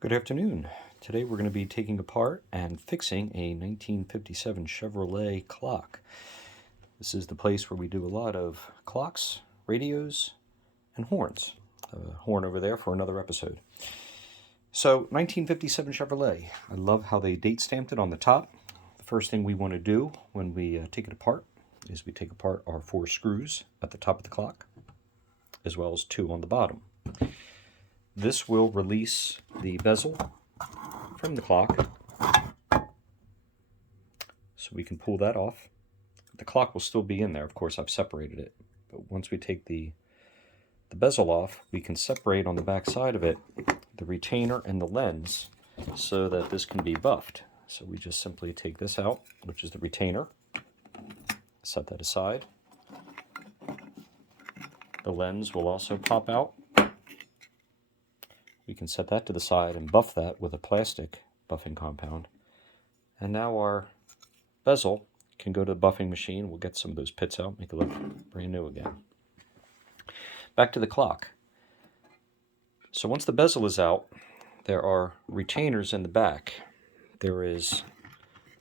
Good afternoon. Today we're going to be taking apart and fixing a 1957 Chevrolet clock. This is the place where we do a lot of clocks, radios, and horns. A horn over there for another episode. So, 1957 Chevrolet. I love how they date stamped it on the top. The first thing we want to do when we take it apart is we take apart our 4 screws at the top of the clock, as well as 2 on the bottom. This will release the bezel from the clock, so we can pull that off. The clock will still be in there. Of course, I've separated it, but once we take the bezel off, we can separate on the back side of it the retainer and the lens so that this can be buffed. So we just simply take this out, which is the retainer, set that aside. The lens will also pop out. We can set that to the side and buff that with a plastic buffing compound. And now our bezel can go to the buffing machine. We'll get some of those pits out, make it look brand new again. Back to the clock. So once the bezel is out, there are retainers in the back. There is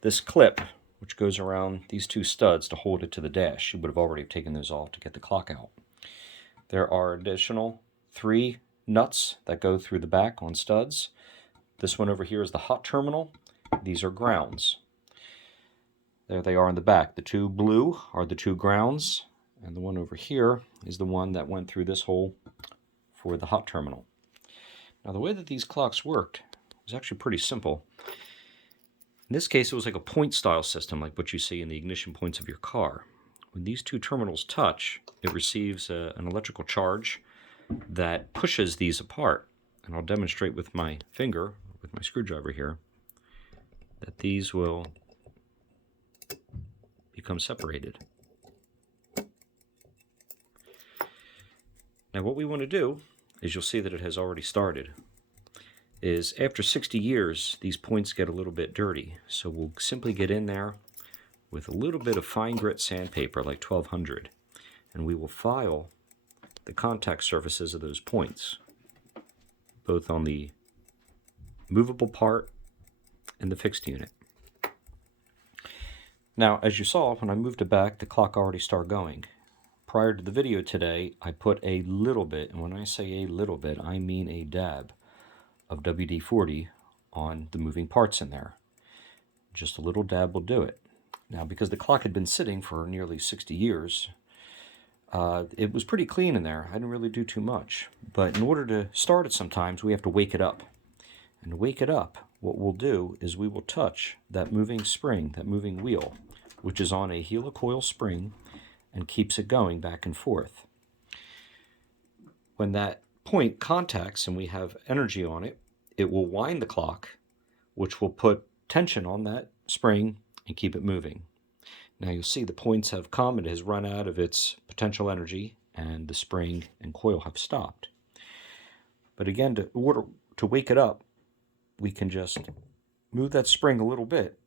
this clip which goes around these 2 studs to hold it to the dash. You would have already taken those off to get the clock out. There are additional 3 nuts that go through the back on studs. This one over here is the hot terminal. These are grounds. There they are in the back. The 2 blue are the 2 grounds, and the one over here is the one that went through this hole for the hot terminal. Now the way that these clocks worked was actually pretty simple. In this case, it was like a point style system, like what you see in the ignition points of your car. When these 2 terminals touch, it receives an electrical charge that pushes these apart. And I'll demonstrate with my finger, with my screwdriver here, that these will become separated. Now what we want to do, is you'll see that it has already started, is after 60 years, these points get a little bit dirty. So we'll simply get in there with a little bit of fine grit sandpaper, like 1200, and we will file the contact surfaces of those points, both on the movable part and the fixed unit. Now, as you saw, when I moved it back, the clock already started going. Prior to the video today, I put a little bit, and when I say a little bit, I mean a dab of WD-40 on the moving parts in there. Just a little dab will do it. Now, because the clock had been sitting for nearly 60 years, it was pretty clean in there. I didn't really do too much. But in order to start it sometimes, we have to wake it up. And to wake it up, what we'll do is we will touch that moving spring, that moving wheel, which is on a helicoil spring and keeps it going back and forth. When that point contacts and we have energy on it, it will wind the clock, which will put tension on that spring and keep it moving. Now you'll see the points have come, it has run out of its potential energy, and the spring and coil have stopped. But again, to wake it up, we can just move that spring a little bit,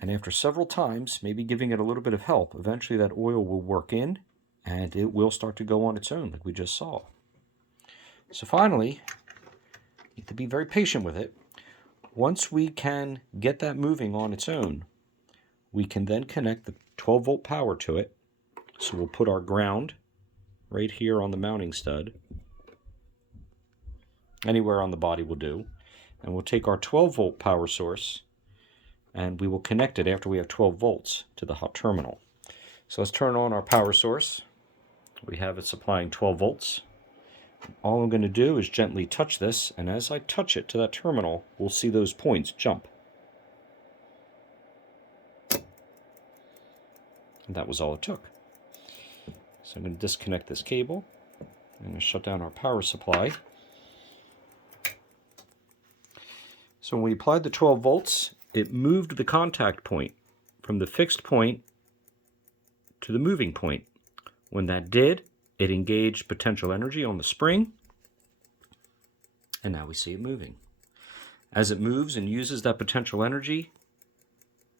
and after several times, maybe giving it a little bit of help, eventually that oil will work in, and it will start to go on its own, like we just saw. So finally, you need to be very patient with it. Once we can get that moving on its own, we can then connect the 12-volt power to it. So we'll put our ground right here on the mounting stud. Anywhere on the body will do. And we'll take our 12-volt power source and we will connect it after we have 12 volts to the hot terminal. So let's turn on our power source. We have it supplying 12 volts. All I'm going to do is gently touch this, and as I touch it to that terminal, we'll see those points jump. And that was all it took. So I'm going to disconnect this cable. I'm going to shut down our power supply. So when we applied the 12 volts, it moved the contact point from the fixed point to the moving point. When that did, it engaged potential energy on the spring, and now we see it moving. As it moves and uses that potential energy,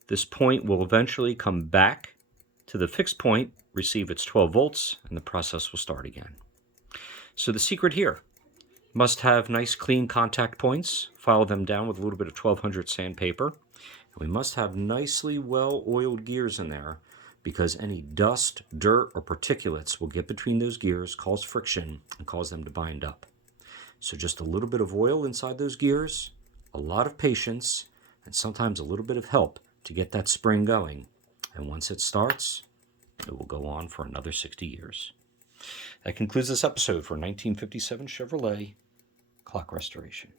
this point will eventually come back to the fixed point, receive its 12 volts, and the process will start again. So the secret here Must have nice clean contact points. File them down with a little bit of 1200 sandpaper. And we must have nicely well-oiled gears in there because any dust, dirt, or particulates will get between those gears, cause friction, and cause them to bind up. So just a little bit of oil inside those gears, a lot of patience, and sometimes a little bit of help to get that spring going. And once it starts, it will go on for another 60 years. That concludes this episode for 1957 Chevrolet clock restoration.